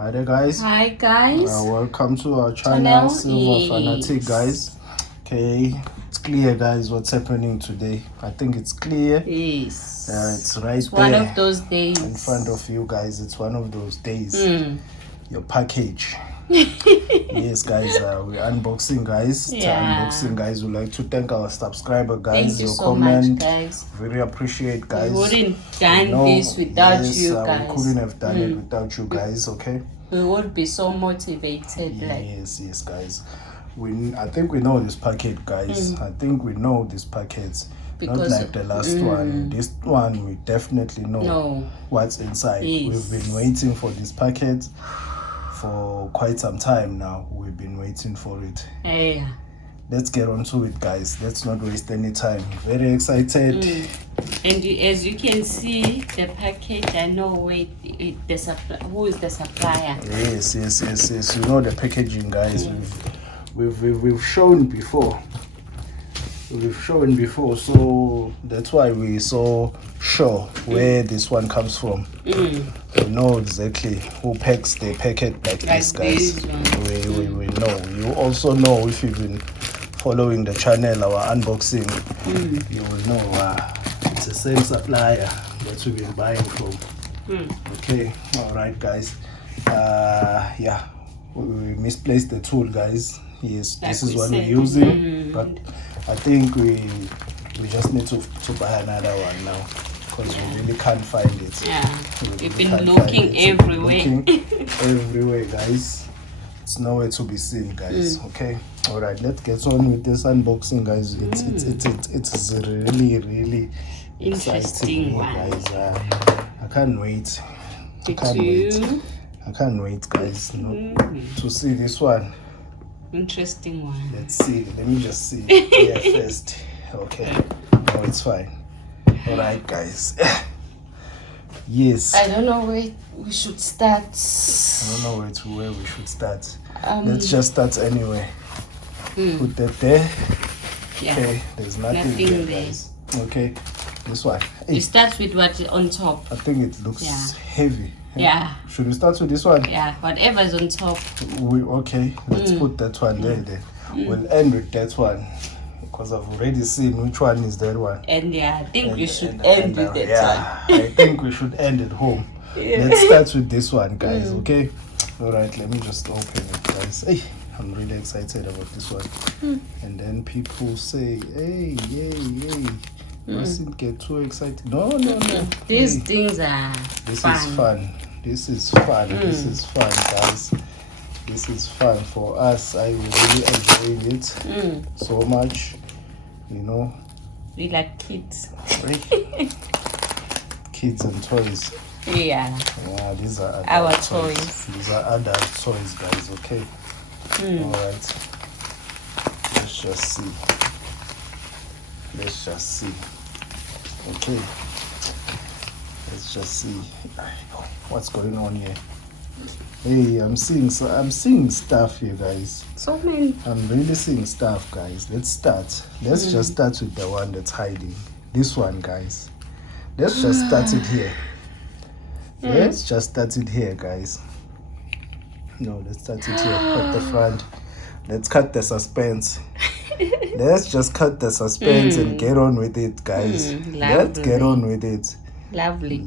Hi there, guys. Hi guys. Welcome to our channel, Silver Fanatic, guys. Okay, it's clear, guys, what's happening today. I think it's clear. Yes. It's right it's there. One of those days. In front of you guys. It's one of those days. Your package. Yes, guys, we're unboxing, guys. Unboxing, guys. We'd like to thank our subscriber, guys. Thank you your so comment, much, guys. Really appreciate, guys. We wouldn't done this without you guys. We couldn't have done it without you guys. Okay. We would be so motivated. Yes, guys. I think we know this packet, guys. I think we know this packet. Because not like the last one. This one we definitely know what's inside. We've been waiting for this packet for quite some time now. We've been waiting for it. Yeah. Let's get on to it, guys. Let's not waste any time. Very excited. And as you can see, the package, I know who is the supplier. Yes. You know the packaging, guys. We've shown before. So that's why we're so sure where this one comes from. We know exactly who packs the packet like this, guys. We know. You also know, if you've been following the channel, our unboxing, you will know it's the same supplier that we've been buying from. Okay, all right, guys. We misplaced the tool, guys. Yes, like this is what we're using, but I think we just need to buy another one now, because we really can't find it. We've been looking everywhere. Everywhere, guys. It's nowhere to be seen, guys. Okay, all right, let's get on with this unboxing, guys. It's really interesting one, guys. I can't wait. I can't wait, guys, to see this one. Interesting one. Let's see. Let me just see here first. Okay. Oh, it's fine. All right, guys. Yes. I don't know where we should start. I don't know where we should start. Let's just start anyway. Put that there. Okay. There's nothing there, guys. Okay. This one. Hey. You start with what on top? I think it looks heavy. Yeah. Should we start with this one? Yeah, whatever's on top. Okay, let's put that one there then. We'll end with that one, because I've already seen which one is that one. And I think we should end with that one. I think we should end at home. Let's start with this one, guys, okay? Alright, let me just open it, guys. Hey, I'm really excited about this one. And then people say, hey. Mustn't get too excited. No. These things are fun. This is fun, guys. This is fun for us. I really enjoying it so much. You know, we like kids. Kids and toys. Yeah, these are our toys. These are adult toys, guys. Okay. All right. Let's just see. Okay. Let's just see what's going on here. Hey, I'm seeing stuff here, guys. So many. I'm really seeing stuff, guys. Let's start. Let's just start with the one that's hiding. This one, guys. Let's just start it here. Let's just start it here, guys. No, let's start it here. Cut the front. Let's cut the suspense. Let's just cut the suspense and get on with it, guys. Let's get on with it. Lovely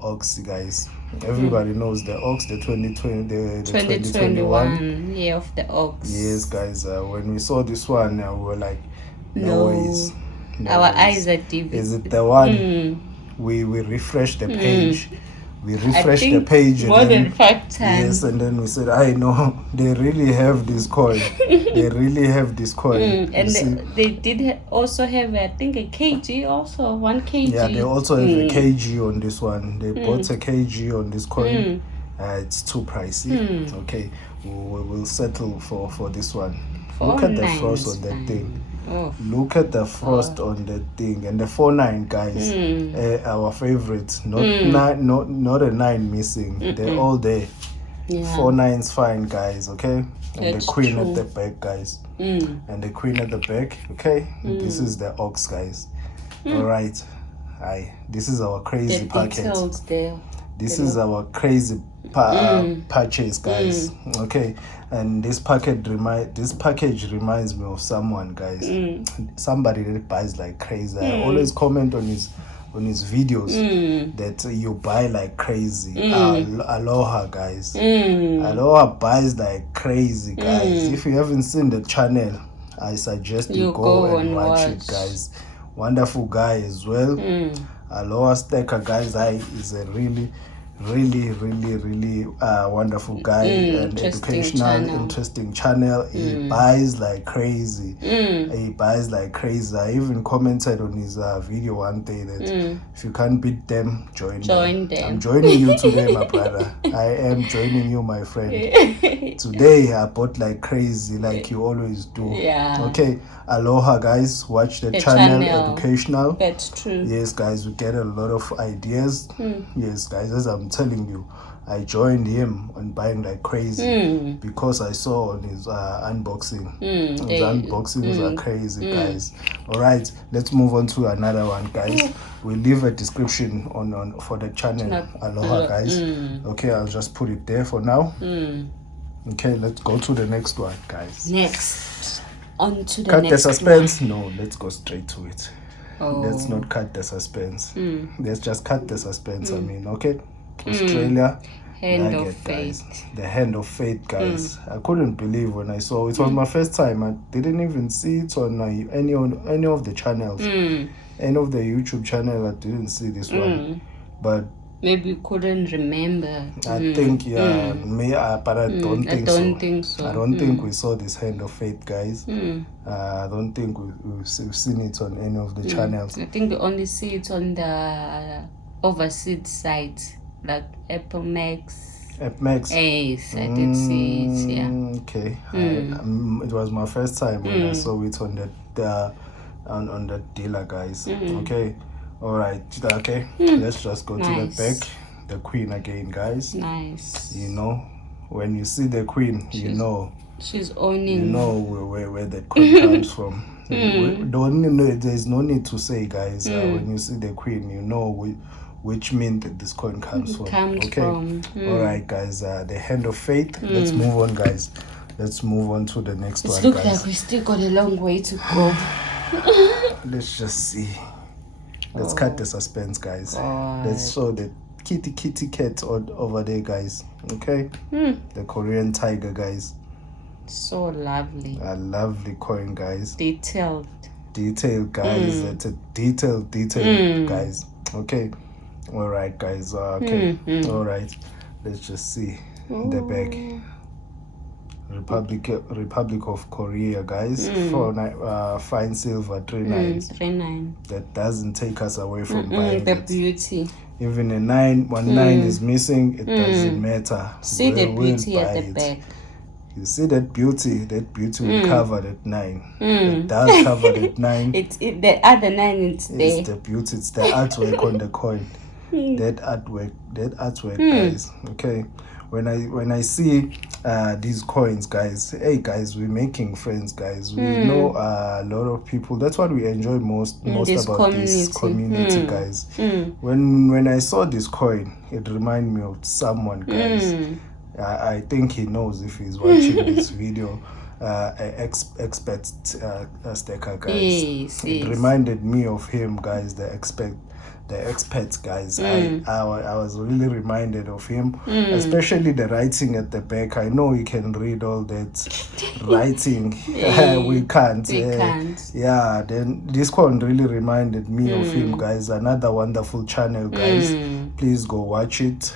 ox, guys. Everybody knows the ox, the 2020, the 2021 year of the ox. Yes, guys. When we saw this one, we were like, no ways. Our eyes are deep. Is it the one? We refreshed the page. We refreshed the page more than 5 times. Yes, and then we said, I know, they really have this coin. And they did also have, I think, a kg also, 1 kg. Yeah, they also have a kg on this one. They bought a kg on this coin. It's too pricey. Okay, we'll settle for this one. Look at the frost on that thing. Look at the frost on that thing, and the 49, guys. Our favorite, not a 9 missing. They're all there. 49's fine, guys. Okay, and the queen at the back, guys. And the queen at the back. Okay, this is the ox, guys. All right, this is our crazy packet. This is our crazy purchase, guys. Okay, and this package reminds me of someone, guys. Somebody that buys like crazy. I always comment on his videos that you buy like crazy. ALOHA, guys. ALOHA buys like crazy, guys. If you haven't seen the channel, I suggest you go and watch it, guys. Wonderful guy as well. ALOHA Stacker, guys, is a really wonderful guy and educational, interesting channel. He buys like crazy. He buys like crazy. I even commented on his video one day that if you can't beat them, join them. I'm joining you today, my brother. I am joining you, my friend. Today I bought like crazy, like you always do. Okay, ALOHA, guys, watch the channel. Educational. That's true. Yes, guys, we get a lot of ideas. Yes, guys, as I'm telling you, I joined him on buying like crazy because I saw on his unboxing. His unboxings are crazy, guys. All right, let's move on to another one, guys. We'll leave a description on for the channel ALOHA, guys. Okay, I'll just put it there for now. Okay, let's go to the next one, guys. Next, on to the cut next the suspense one. No, let's go straight to it. Let's not cut the suspense. Let's just cut the suspense. I mean, okay. Australia Hand of Fate, Fate. guys. The Hand of Fate, guys. I couldn't believe when I saw it. It was my first time. I didn't even see it on any of the channels. Any of the YouTube channel, I didn't see this one. But maybe you couldn't remember. I think, but I don't think so. I don't think we saw this Hand of Fate, guys. I don't think we've seen it on any of the channels. I think we only see it on the overseas site, like Apple Max. Yes, I did see it. Yeah. Okay. It was my first time when I saw it on the dealer, guys. Okay. All right. Okay. Let's just go to the back. The queen again, guys. Nice. You know, when you see the queen, you know she's owning. You know where that queen comes from. There's no need to say, guys. When you see the queen, you know which mint that this coin comes from. All right, guys. The Hand of Fate. Let's move on, guys. Let's move on to the next one, looks guys. like we still got a long way to go. Let's just see. Let's cut the suspense, guys. Let's show the kitty cat over there, guys. Okay. The Korean tiger, guys. So lovely. A lovely coin, guys. Detailed, guys. That's a detailed, guys. Okay. All right, guys. Okay. All right. Let's just see the back. Republic of Korea, guys. Fine silver 39. That doesn't take us away from buying the it. Beauty. Even a 9 is missing, it doesn't matter. See the beauty at the back. You see that beauty will cover that 9. It does cover that 9. The other 9 is there. It's the beauty, it's the artwork on the coin. That artwork, guys. Okay. When I see these coins, guys, hey guys, we're making friends, guys. We know a lot of people. That's what we enjoy most about this community, guys. When I saw this coin, it reminded me of someone, guys. I think he knows if he's watching this video. EXPAT Stacker, guys. Yes. It reminded me of him, guys. The EXPAT, guys. I was really reminded of him, especially the writing at the back. I know you can read all that writing. We can't. Yeah, then this one really reminded me of him, guys. Another wonderful channel, guys. Please go watch it.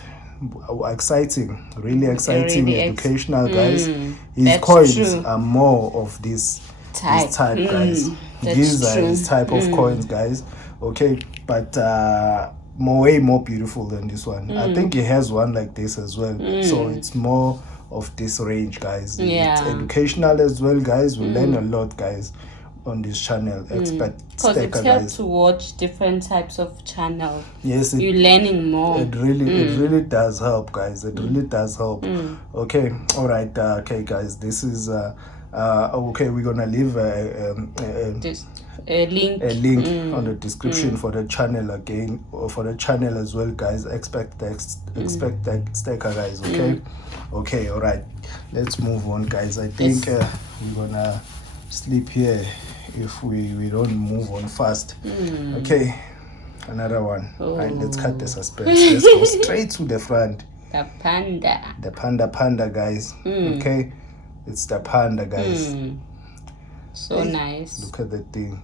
Exciting, really exciting, educational, guys. His coins are more of this type, guys. These are his type of coins, guys. Okay, but way more beautiful than this one. I think he has one like this as well. So it's more of this range, guys. It's educational as well, guys. We learn a lot, guys, on this channel. EXPAT Stacker, because it helps to watch different types of channel. Yes, you're learning more. It really does help, guys. It really does help. Okay, all right. Okay, guys, this is Okay, we're gonna leave a link on the description for the channel again, or for the channel as well, guys. Expect that stacker, guys. Okay, all right, let's move on, guys. I think we're gonna sleep here if we don't move on fast. Okay, another one. All right, let's cut the suspense. Let's go straight to the front. The Panda, guys. Okay, it's the Panda, guys. So nice. Look at that thing.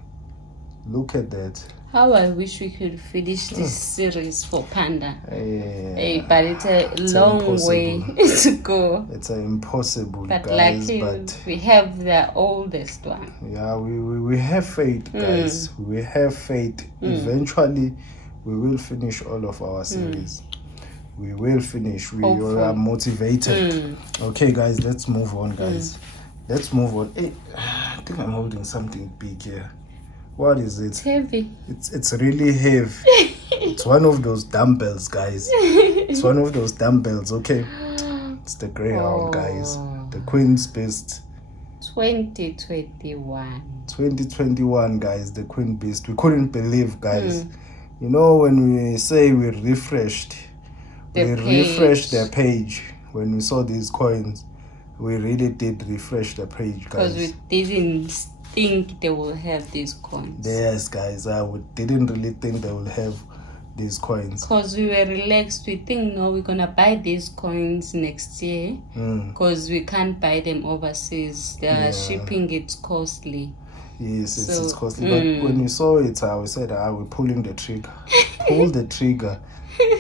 Look at that. How I wish we could finish this series for Panda. But it's a long way to go. It's impossible, but guys. Lucky but we have the oldest one. Yeah, we have faith, guys. We have faith. Eventually, we will finish all of our series. We will finish. We are motivated. Okay, guys, let's move on, guys. Let's move on. Hey, I think I'm holding something big here. What is it? It's heavy. It's really heavy. It's one of those dumbbells, guys. It's one of those dumbbells. Okay, it's the Greyhound, guys. The Queen's Beast 2021, guys. The Queen Beast. We couldn't believe, guys. You know, when we say we refreshed the page when we saw these coins. We really did refresh the page, guys. Because we didn't think they will have these coins. Yes, guys. We didn't really think they will have these coins. Because we were relaxed. We think, no, we're going to buy these coins next year. Because we can't buy them overseas. The shipping, it's costly. Yes, it's costly. But when we saw it, we said, we're pulling the trigger. Pull the trigger.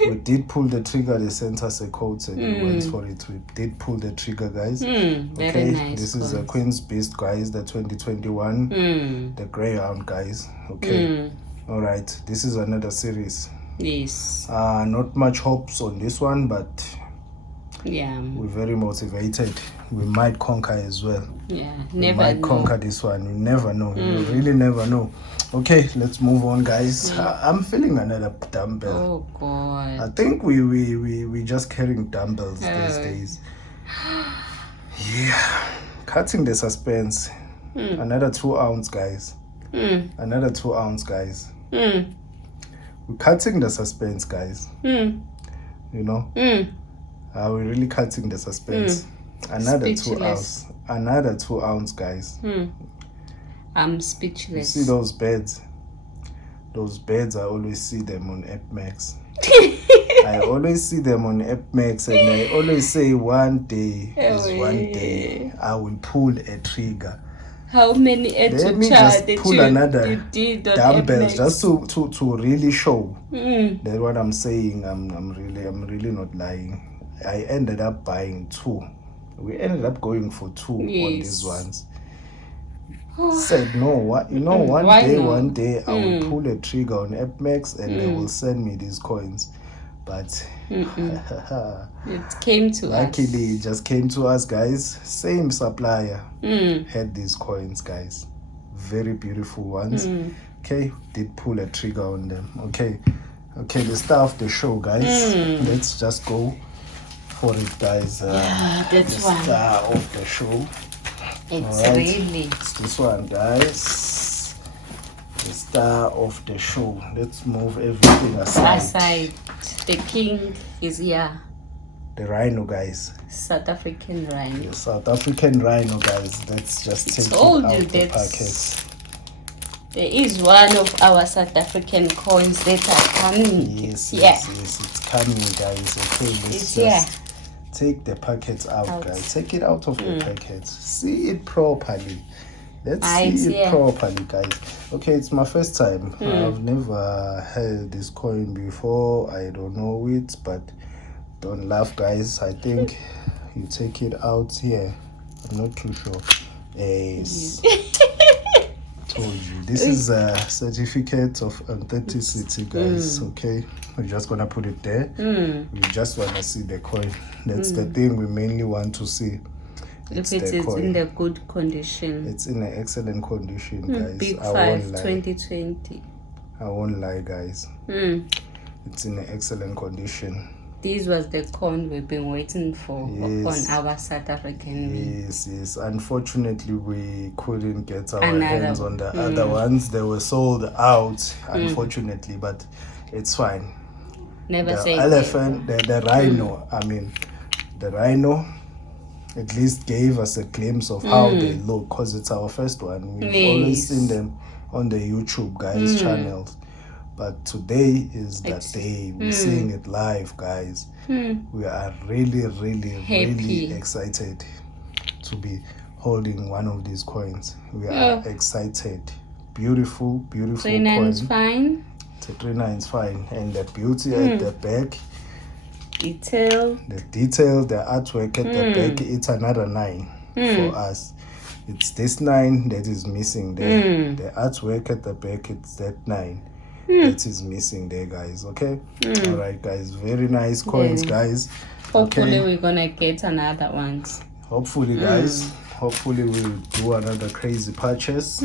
We did pull the trigger. They sent us a quote and we went for it. We did pull the trigger, guys. Very nice. This is the Queen's Beast, guys. The 2021. The Greyhound, guys. Okay. All right. This is another series. Yes. Not much hopes on this one, but we're very motivated. We might conquer as well. Never might conquer this one. You never know. You really never know. Okay, let's move on, guys. I'm feeling another dumbbell. Oh God. I think we just carrying dumbbells these days. Yeah. Cutting the suspense. Another 2 ounce, guys. Another 2 ounce, guys. We're cutting the suspense, guys. You know? We're really cutting the suspense. Another 2 ounce. Another 2 ounce, guys. I'm speechless. You see those beds? Those beds, I always see them on AppMax. I always see them on AppMax, and I always say one day is one day I will pull a trigger. How many Let me just pull another dumbbells just to really show that what I'm saying. I'm really not lying. I ended up buying 2. We ended up going for 2 on these ones. Said no, one day I will pull a trigger on AppMax and they will send me these coins. But it came to luckily it just came to us, guys. Same supplier had these coins, guys. Very beautiful ones. Okay, did pull a trigger on them. Okay, the star of the show, guys. Let's just go for it, guys. That's the star of the show. It's this one, guys. The star of the show. Let's move everything aside. The king is here. The rhino, guys. South African rhino. The South African rhino, guys. Let's just take it out of the packet. There is one of our South African coins that are coming. Yes, it's coming, guys. Okay, let's just take the packets out, guys. Take it out of the packet. See it properly. Let's see it properly, guys. Okay, it's my first time. I've never held this coin before. I don't know it, but don't laugh, guys. I think you take it out here. I'm not too sure. Yes. Told you. This is a certificate of authenticity, guys. Okay, we're just gonna put it there. We just want to see the coin. That's the thing we mainly want to see. If it is in the good condition. It's in an excellent condition, guys. Big 5 2020. I won't lie, guys. It's in an excellent condition. This was the coin we've been waiting for Yes. on our South African meat. Yes. Unfortunately, we couldn't get our Another hands on the other ones. They were sold out, unfortunately, but it's fine. Never The say elephant, the rhino, I mean, the rhino at least gave us a glimpse of how they look, because it's our first one. We've always seen them on the YouTube guys channels, but today is the day. We're seeing it live, guys. We are really really excited to be holding one of these coins. We are excited. Beautiful 39 coin. is fine. The 39 is fine, and the beauty at the back, the detail, the artwork at the back, it's another 9 for us. It's this 9 that is missing there. The artwork at the back, it's that 9 that is missing there, guys. Okay. All right, guys. Very nice coins, guys. Hopefully we're gonna get another ones. Hopefully, guys. Hopefully we'll do another crazy purchase.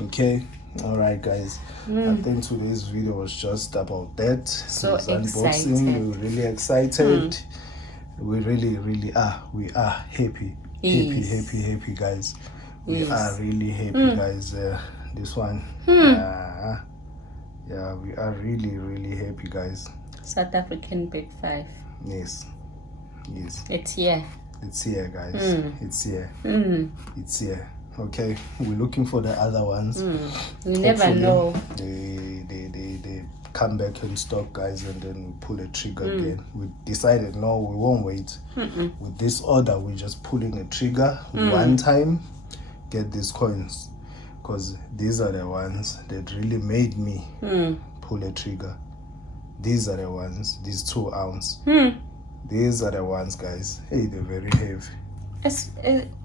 Okay. All right, guys. I think today's video was just about that. So it's unboxing. We're really excited. We really are. We are happy. Happy, guys. We are really happy, guys. This one. Yeah, we are really happy, guys. South African Big 5. Yes. It's here. It's here, guys. It's here. It's here. Okay, we're looking for the other ones. We never know. They come back in stock, guys, and then we pull a trigger again. We decided, no, we won't wait. With this order, we're just pulling a trigger one time, get these coins, because these are the ones that really made me pull a trigger. These are the ones, these 2 ounce. These are the ones, guys. Hey, they're very heavy.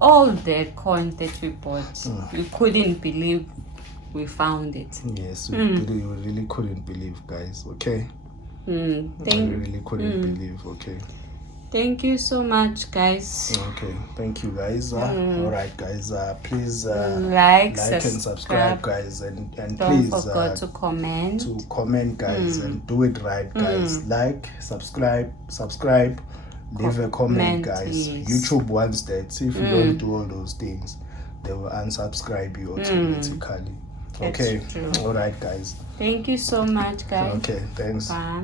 All the coins that we bought, we couldn't believe we found it. Yes, we really couldn't believe, guys. Okay. We really couldn't believe. Okay. Thank you so much, guys. Okay, thank you, guys. All right, guys. Please like and subscribe, guys, and don't please forget to comment. Guys, and do it right, guys. Like, subscribe, leave a comment, guys. Yes. YouTube wants that. If you don't do all those things, they will unsubscribe you automatically. Okay. That's true. All right, guys. Thank you so much, guys. Okay, thanks. Bye.